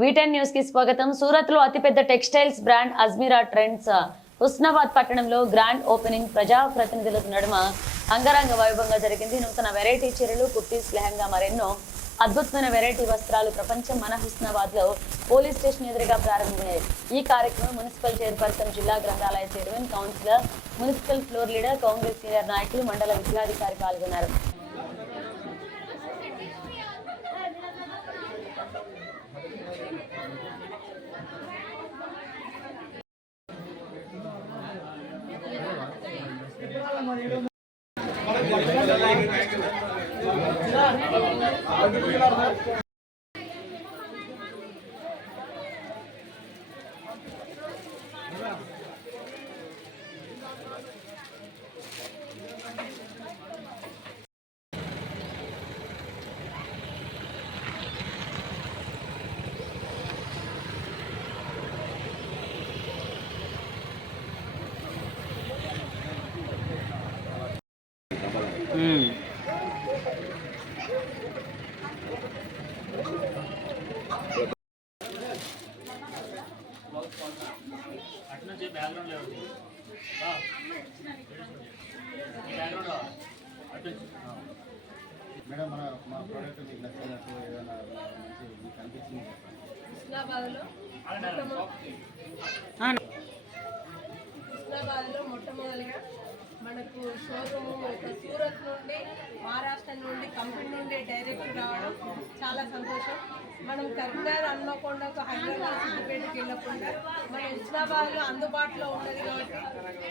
V10 news కి స్వాగతం. సూరత్ లో అతిపెద్ద textiles brand Ajmeera trends Husnabad పట్టణంలో గ్రాండ్ ఓపెనింగ్ ప్రజాప్రతినిధుల నడుమ అంగరంగ వైభవంగా జరిగింది. నూతన వెరైటీ చీరలు, కుర్తీస్, లెహంగా మరెన్నో అద్భుతమైన వెరైటీ వస్త్రాలు ప్రపంచం మన హుస్నాబాద్ లో పోలీస్ స్టేషన్ ఎదురుగా ప్రారంభమయ్యాయి. ఈ కార్యక్రమం మున్సిపల్ చైర్పర్సన్, జిల్లా గ్రంథాలయ chairman, councillor, municipal floor leader, Congress senior నాయకులు, మండల విద్యాధికారి పాల్గొన్నారు. మేడం మా ప్రోడక్ట్ మీకు నచ్చినట్టు ఏదైనా మంచి మీకు అనిపించింది హుస్నాబాద్లో మొట్టమొదటిగా మనకు షోరూమ్ సూరత్ నుండి, మహారాష్ట్ర నుండి, కంపెనీ నుండి డైరెక్ట్ రావడం చాలా సంతోషం. మనం కరీంనగర్, హన్మకొండ, హైదరాబాద్, సిద్దిపేటకి వెళ్ళకుండా మన హుస్నాబాద్లో అందుబాటులో ఉన్నది కాబట్టి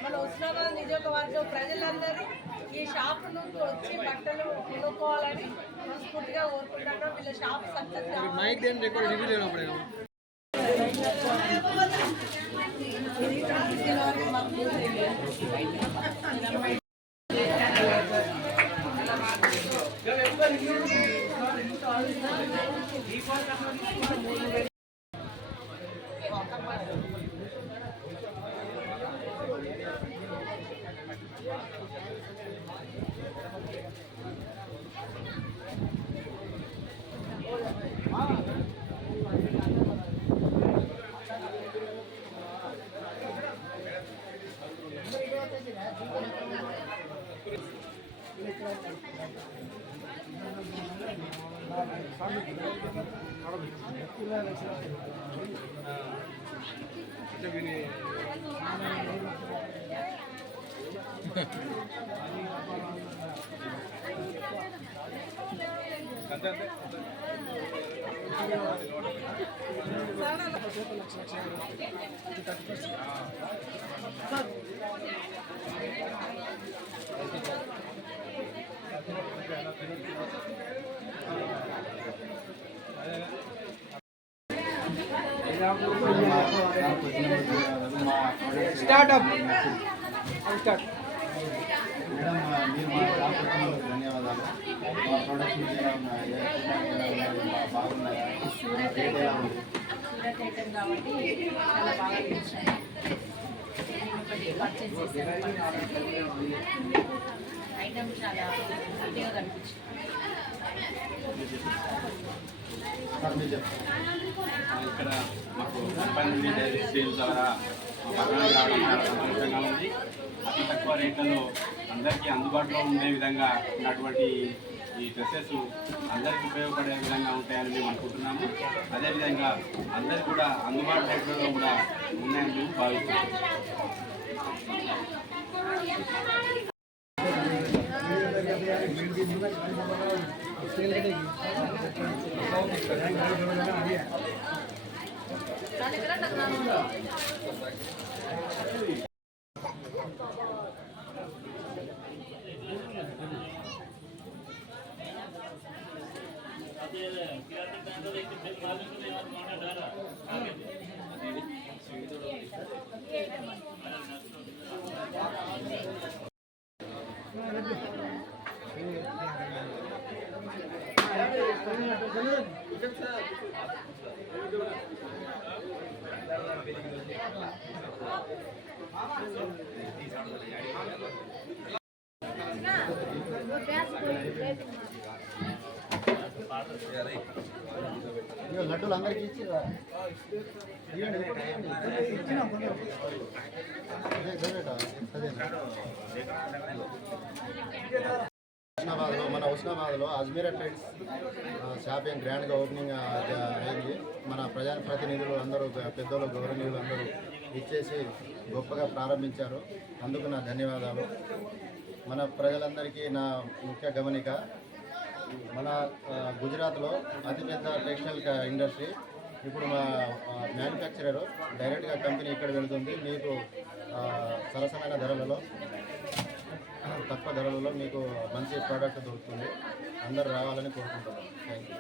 మన హుస్నాబాద్ నియోజకవర్గం ప్రజలందరూ ఈ షాప్ నుంచి వచ్చి బట్టలు కొనుక్కోవాలని మనస్ఫూర్తిగా కోరుకుంటున్నాం. వీళ్ళ shop success startup start. Madam మీరు మా షాప్ వచ్చినందుకు ధన్యవాదాలు. మా ప్రోడక్ట్ బాగున్నాయా? సూరత్ ఐటమ్ కాబట్టి చాలా బాగా నచ్చాయి. నేను ఒకటి పర్చేస్ చేశాను. ఐటమ్ చాలా నీట్గా కనిపించింది. ఇక్కడ మాకు కంపెనీ డైరెక్ట్ సేల్ ద్వారా పట్టణానికి రావడం చాలా సంతోషంగా ఉంది. అతి తక్కువ రేట్లలో అందరికీ అందుబాటులో ఉండే విధంగా ఉన్నటువంటి ఈ డ్రెస్సెస్ అందరికీ ఉపయోగపడే విధంగా ఉంటాయని మేము అనుకుంటున్నాము. అదేవిధంగా అందరికీ కూడా అందుబాటు రేట్లలో కూడా ఉన్నాయని మేము భావిస్తున్నాము. లడ్డు చేతులు అందరికీ ఇచ్చి ఉస్నాబాద్లో అజ్మీరా ట్రేడ్స్ షాప్ ఏం గ్రాండ్గా ఓపెనింగ్ అయింది. మన ప్రజాప్రతినిధులు అందరూ పెద్దలు గౌరవనీయులు అందరూ ఇచ్చేసి గొప్పగా ప్రారంభించారు. అందుకు నా ధన్యవాదాలు. మన ప్రజలందరికీ నా ముఖ్య గమనిక, మన గుజరాత్లో అతిపెద్ద టెక్స్టైల్ ఇండస్ట్రీ ఇప్పుడు మా మ్యానుఫ్యాక్చరర్ డైరెక్ట్గా కంపెనీ ఇక్కడ వెళుతుంది. మీకు సరసమైన ధరలలో, తక్కువ ధరలలో మీకు మంచి ప్రోడక్ట్ దొరుకుతుంది. అందరూ రావాలని కోరుకుంటున్నాను. Thank you.